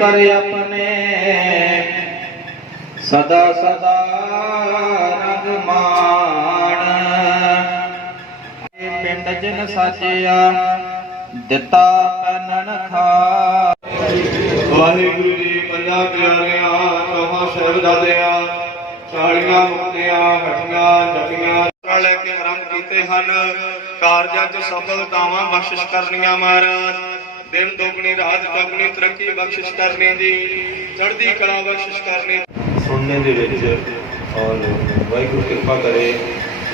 ਕਰ ਆਪਣੇ। ਸਦਾ ਸਦਾ ਰੰਗ ਮਾਣ। ਇਹ ਪਿੰਡ ਜਿਨ ਸਾਜਿਆ, ਦਿੱਤਾ ਪੈਨਣ ਖਾ ਵਾਹਿਗੁਰੂ ਜੀ ਪੰਜਾਂ ਪਿਆਰਿਆਂ, ਚੌਹਾਂ ਸਾਹਿਬਜ਼ਾਦਿਆਂ, ਚਾਲੀਆਂ ਮੁਕਤਿਆਂ ਹਟੀਆਂ ਜਪੀਆਂ ਲੈ ਕੇ ਆਰੰਭ ਕੀਤੇ ਹਨ। ਕਾਰਜਾਂ 'ਚ ਸਫਲਤਾਵਾਂ ਬਖਸ਼ਿਸ਼ ਕਰਨੀਆਂ ਮਹਾਰਾਜ। ਦਿਨ ਦੁਗਣੀ, ਰਾਤ ਚੌਗਣੀ ਤਰੱਕੀ ਬਖਸ਼ਿਸ਼ ਕਰਨੀ ਦੀ ਚੜ੍ਹਦੀ ਕਲਾ ਬਖਸ਼ਿਸ਼ ਕਰਨੀ ਸੁਣਨੇ ਦੇ ਵਿੱਚ ਔਰ ਵਾਹਿਗੁਰੂ ਕਿਰਪਾ ਕਰੇ,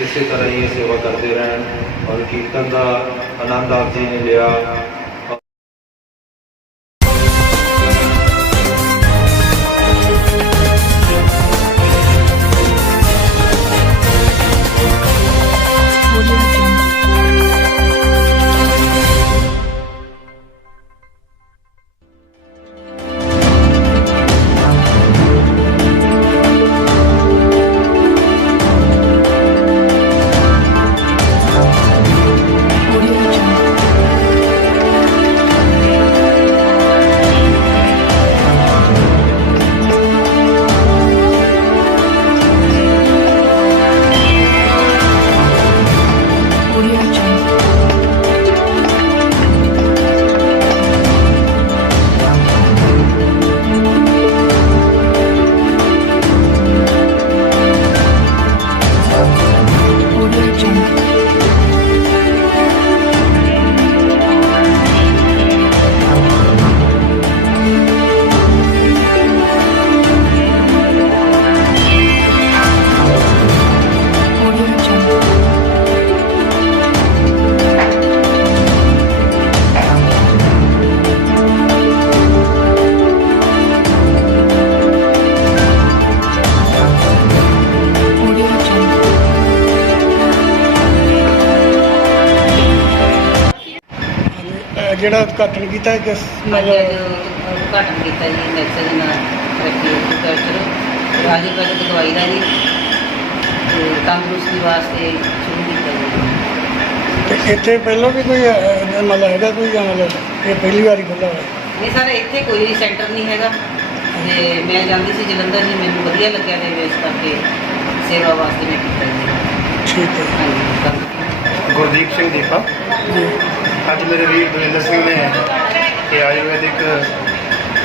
ਇਸੇ ਤਰ੍ਹਾਂ ਹੀ ਇਹ ਸੇਵਾ ਕਰਦੇ ਰਹਿਣ ਔਰ ਕੀਰਤਨ ਦਾ ਆਨੰਦ ਆਪ ਜੀ ਨੇ ਲਿਆ। ਜਿਹੜਾ ਉਦਘਾਟਨ ਕੀਤਾ ਹੈ ਕਿਸ ਮਤਲਬ ਉਦਘਾਟਨ ਕੀਤਾ ਜੀ ਮੈਸੇਜ ਨਾਲ ਰੱਖੀ ਕਲਚਰ ਆਯੁਰਵੈਦਿਕ ਦਵਾਈ ਦਾ ਜੀ ਤੇ ਤੰਦਰੁਸਤੀ ਵਾਸਤੇ ਸ਼ੁਰੂ ਕੀਤਾ ਜੀ। ਤੇ ਇੱਥੇ ਪਹਿਲਾਂ ਵੀ ਕੋਈ ਅਹ, ਮਤਲਬ ਹੈਗਾ ਕੋਈ ਜਾਂ ਮਤਲਬ ਇਹ ਪਹਿਲੀ ਵਾਰੀ ਖੁੱਲ੍ਹਾ ਹੋਇਆ? ਨਹੀਂ ਸਰ ਇੱਥੇ ਕੋਈ ਸੈਂਟਰ ਨਹੀਂ ਹੈਗਾ। ਤੇ ਮੈਂ ਜਾਂਦੀ ਸੀ ਜਲੰਧਰ ਜੀ ਮੈਨੂੰ ਵਧੀਆ ਲੱਗਿਆ ਤੇ ਇਸ ਕਰਕੇ ਸੇਵਾ ਵਾਸਤੇ ਮੈਂ ਕੀਤਾ ਜੀ। ਠੀਕ ਹੈ। ਹਾਂਜੀ। ਗੁਰਦੀਪ ਸਿੰਘ ਦੀਪਾ। ਜੀ। ਅੱਜ ਮੇਰੇ ਵੀਰ ਦਵਿੰਦਰ ਸਿੰਘ ਨੇ ਇਹ ਆਯੁਰਵੈਦਿਕ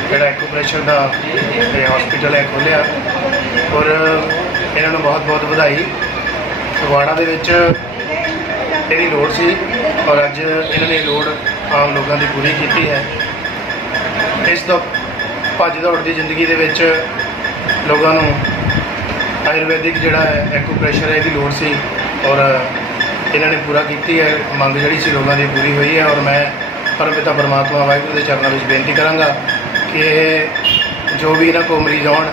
ਜਿਹੜਾ ਐਕੂਪ੍ਰੈਸ਼ਰ ਦਾ ਇਹ ਹਸਪੀਟਲ ਹੈ ਖੋਲਿਆ ਔਰ ਇਹਨਾਂ ਨੂੰ ਬਹੁਤ ਬਹੁਤ ਵਧਾਈ। ਫਗਵਾੜਾ ਦੇ ਵਿੱਚ ਇਹਦੀ ਲੋੜ ਸੀ ਔਰ ਅੱਜ ਇਹਨਾਂ ਨੇ ਲੋੜ ਆਮ ਲੋਕਾਂ ਦੀ ਪੂਰੀ ਕੀਤੀ ਹੈ। ਇਸ ਤੋਂ ਭੱਜ ਦੌੜ ਦੀ ਜ਼ਿੰਦਗੀ ਦੇ ਵਿੱਚ ਲੋਕਾਂ ਨੂੰ ਆਯੁਰਵੈਦਿਕ ਜਿਹੜਾ ਹੈ ਐਕੂਪ੍ਰੈਸ਼ਰ ਹੈ, ਇਹਦੀ ਲੋੜ ਸੀ। ਔਰ ਇਹਨਾਂ ਨੇ ਪੂਰਾ ਕੀਤੀ ਹੈ। ਮੰਗ ਜਿਹੜੀ ਸੀ ਲੋਕਾਂ ਦੀ ਪੂਰੀ ਹੋਈ ਹੈ ਔਰ ਮੈਂ ਪਰਮਪਿਤਾ ਪਰਮਾਤਮਾ ਵਾਹਿਗੁਰੂ ਦੇ ਚਰਨਾਂ ਵਿੱਚ ਬੇਨਤੀ ਕਰਾਂਗਾ ਕਿ ਜੋ ਵੀ ਇਹਨਾਂ ਕੋਲ ਮਰੀਜ਼ ਆਉਣ,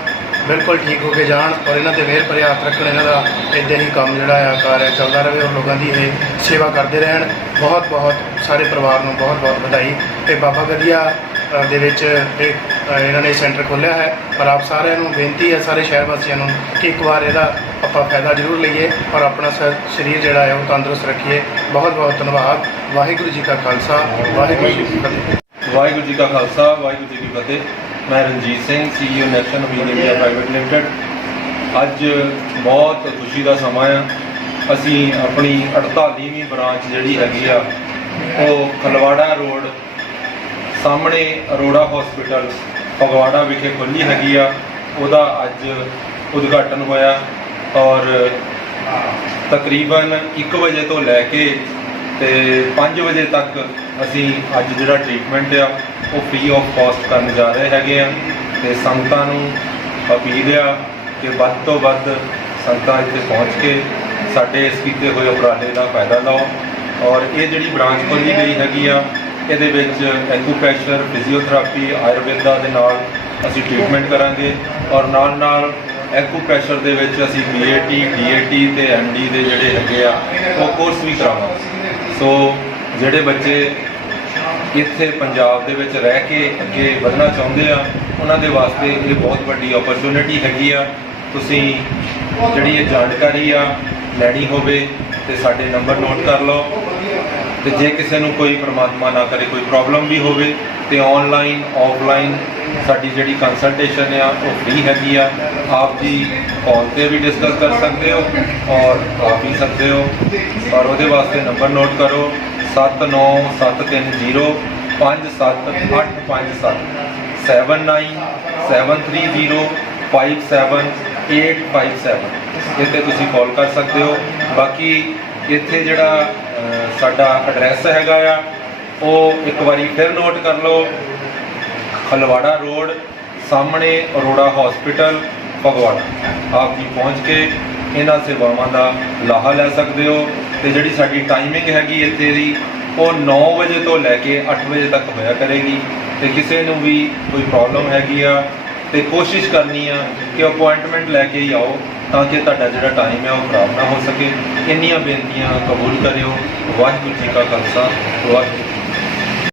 ਬਿਲਕੁਲ ਠੀਕ ਹੋ ਕੇ ਜਾਣ ਔਰ ਇਹਨਾਂ ਤੇ ਮਿਹਰ ਭਰਿਆ ਹੱਥ ਰੱਖਣ, ਇਹਨਾਂ ਦਾ ਇੱਦਾਂ ਹੀ ਕੰਮ ਜਿਹੜਾ ਆ ਕਾਰਜ ਚੱਲਦਾ ਰਹੇ ਔਰ ਲੋਕਾਂ ਦੀ ਇਹ ਸੇਵਾ ਕਰਦੇ ਰਹਿਣ। ਬਹੁਤ ਬਹੁਤ ਸਾਰੇ ਪਰਿਵਾਰ ਨੂੰ ਬਹੁਤ ਬਹੁਤ ਵਧਾਈ ਤੇ ਬਾਬਾ ਗਦੀਆ ਦੇ ਵਿੱਚ ਇਹ ਇਹਨਾਂ ਨੇ ਸੈਂਟਰ ਖੋਲ੍ਹਿਆ ਹੈ। ਪਰ ਆਪ ਸਾਰਿਆਂ ਨੂੰ ਬੇਨਤੀ ਹੈ, ਸਾਰੇ ਸ਼ਹਿਰ ਵਾਸੀਆਂ ਨੂੰ, ਕਿ ਇੱਕ ਵਾਰ ਇਹਦਾ ਆਪਾਂ ਫਾਇਦਾ ਜ਼ਰੂਰ ਲਈਏ ਔਰ ਆਪਣਾ ਸ- ਸਰੀਰ ਜਿਹੜਾ ਹੈ, ਉਹ ਤੰਦਰੁਸਤ ਰੱਖੀਏ। ਬਹੁਤ ਬਹੁਤ ਧੰਨਵਾਦ। ਵਾਹਿਗੁਰੂ ਜੀ ਕਾ ਖਾਲਸਾ। ਵਾਹਿਗੁਰੂ ਜੀ ਕੀ ਫਤਿਹ। ਵਾਹਿਗੁਰੂ ਜੀ ਕਾ ਖਾਲਸਾ, ਵਾਹਿਗੁਰੂ ਜੀ ਕੀ ਫਤਿਹ। ਮੈਂ Ranjit Singh CEO national media India private limited ਅੱਜ ਬਹੁਤ ਖੁਸ਼ੀ ਦਾ ਸਮਾਂ ਆ। ਅਸੀਂ ਆਪਣੀ 48ਵੀਂ ਬ੍ਰਾਂਚ ਜਿਹੜੀ ਹੈਗੀ ਆ, ਉਹ ਖਲਵਾੜਾ ਰੋਡ, ਸਾਹਮਣੇ ਅਰੋੜਾ ਹਸਪੀਟਲ ਫਗਵਾੜਾ ਵਿਖੇ ਖੁੱਲੀ ਹੈਗੀ ਆ। ਉਹਦਾ ਅੱਜ ਉਦਘਾਟਨ ਹੋਇਆ ਔਰ ਤਕਰੀਬਨ 1 ਵਜੇ ਤੋਂ ਲੈ ਕੇ ਤੇ 5 ਵਜੇ ਤੱਕ ਅਸੀਂ ਅੱਜ ਜਿਹੜਾ ਟ੍ਰੀਟਮੈਂਟ ਆ, ਉਹ ਫ੍ਰੀ ਆਫ ਕਾਸਟ ਕਰਨ ਜਾ ਰਹੇ ਹੈਗੇ ਆ ਤੇ ਸੰਗਤਾਂ ਨੂੰ ਅਪੀਲ ਆ ਕਿ ਵੱਧ ਤੋਂ ਵੱਧ ਸੰਗਤਾਂ ਇੱਥੇ ਪਹੁੰਚ ਕੇ ਸਾਡੇ ਇਸ ਕੀਤੇ ਹੋਏ ਉਪਰਾਲੇ ਦਾ ਫਾਇਦਾ ਲਓ। ਔਰ ਇਹ ਜਿਹੜੀ ਬ੍ਰਾਂਚ ਖੋਲ੍ਹੀ ਗਈ ਹੈਗੀ ਆ ਇਹਦੇ ਵਿੱਚ ਐਕੂਪ੍ਰੈਸ਼ਰ ਫਿਜ਼ੀਓਥੈਰੇਪੀ ਆਯੁਰਵੇਦਾ ਦੇ ਨਾਲ ਅਸੀਂ ਟ੍ਰੀਟਮੈਂਟ ਕਰਾਂਗੇ ਔਰ ਨਾਲ ਨਾਲ ਐਕੂਪ੍ਰੈਸ਼ਰ ਦੇ ਵਿੱਚ ਅਸੀਂ ਬੀਏਟੀ ਡੀਏਟੀ ਤੇ ਐਮਡੀ ਦੇ ਜਿਹੜੇ ਹੈਗੇ ਆ, ਉਹ ਕੋਰਸ ਵੀ ਕਰਾਵਾਂਗੇ। ਸੋ ਜਿਹੜੇ ਬੱਚੇ ਇੱਥੇ ਪੰਜਾਬ ਦੇ ਵਿੱਚ ਰਹਿ ਕੇ ਅੱਗੇ ਵਧਣਾ ਚਾਹੁੰਦੇ ਆ, ਉਹਨਾਂ ਦੇ ਵਾਸਤੇ ਇਹ ਬਹੁਤ ਵੱਡੀ ਓਪਰਚੁਨਿਟੀ ਹੈਗੀ ਆ। ਤੁਸੀਂ ਜਿਹੜੀ ਇਹ ਜਾਣਕਾਰੀ ਆ ਲੈਣੀ ਹੋਵੇ ਤੇ ਸਾਡੇ ਨੰਬਰ ਨੋਟ ਕਰ ਲਓ। ਤੇ ਜੇ ਕਿਸੇ ਨੂੰ ਕੋਈ ਪ੍ਰਮਾਤਮਾ ਨਾ ਕਰੇ, ਕੋਈ ਪ੍ਰੋਬਲਮ ਵੀ ਹੋਵੇ, ਤੇ ਆਨਲਾਈਨ ਆਫਲਾਈਨ ਸਾਡੀ ਜਿਹੜੀ ਕੰਸਲਟੇਸ਼ਨ ਆ, ਉਹ ਫ੍ਰੀ ਹੈਗੀ ਆ। ਆਪ ਜੀ ਕਾਲ ਤੇ ਵੀ ਡਿਸਕਸ ਕਰ ਸਕਦੇ ਹੋ ਔਰ ਆ ਵੀ ਸਕਦੇ ਹੋ। ਔਰ ਉਹਦੇ ਵਾਸਤੇ ਨੰਬਰ ਨੋਟ ਕਰੋ 79730 57857 7973057857 ਇੱਥੇ ਤੁਸੀਂ ਕਾਲ ਕਰ ਸਕਦੇ ਹੋ। ਬਾਕੀ ਇੱਥੇ ਜਿਹੜਾ ਸਾਡਾ ਐਡਰੈਸ ਹੈਗਾ ਆ, ਉਹ ਇੱਕ ਵਾਰੀ ਫਿਰ ਨੋਟ ਕਰ ਲਓ। ਖਲਵਾੜਾ ਰੋਡ, ਸਾਹਮਣੇ ਅਰੋੜਾ ਹਸਪੀਟਲ ਫਗਵਾੜਾ। ਆਪ ਜੀ ਪਹੁੰਚ ਕੇ ਇਹਨਾਂ ਸੇਵਾਵਾਂ ਦਾ ਲਾਹਾ ਲੈ ਸਕਦੇ ਹੋ ਤੇ ਜਿਹੜੀ ਸਾਡੀ ਟਾਈਮਿੰਗ ਹੈਗੀ ਇੱਥੇ ਦੀ, ਉਹ 9 ਵਜੇ ਤੋਂ ਲੈ ਕੇ 8 ਵਜੇ ਤੱਕ ਹੋਇਆ ਕਰੇਗੀ ਤੇ ਕਿਸੇ ਨੂੰ ਵੀ ਕੋਈ ਪ੍ਰੋਬਲਮ ਹੈਗੀ ਆ ਤੇ ਕੋਸ਼ਿਸ਼ ਕਰਨੀ ਆ ਕਿ ਅਪਾਇੰਟਮੈਂਟ ਲੈ ਕੇ ਹੀ ਆਓ ਤਾਂ ਕਿ ਤੁਹਾਡਾ ਜਿਹੜਾ ਟਾਈਮ ਹੈ ਉਹ ਖਰਾਬ ਨਾ ਹੋ ਸਕੇ। ਇੰਨੀਆਂ ਬੇਨਤੀਆਂ ਕਬੂਲ ਕਰਿਓ। ਵਾਹਿਗੁਰੂ ਜੀ ਕਾ ਖਾਲਸਾ, ਵਾਹਿਗੁਰੂ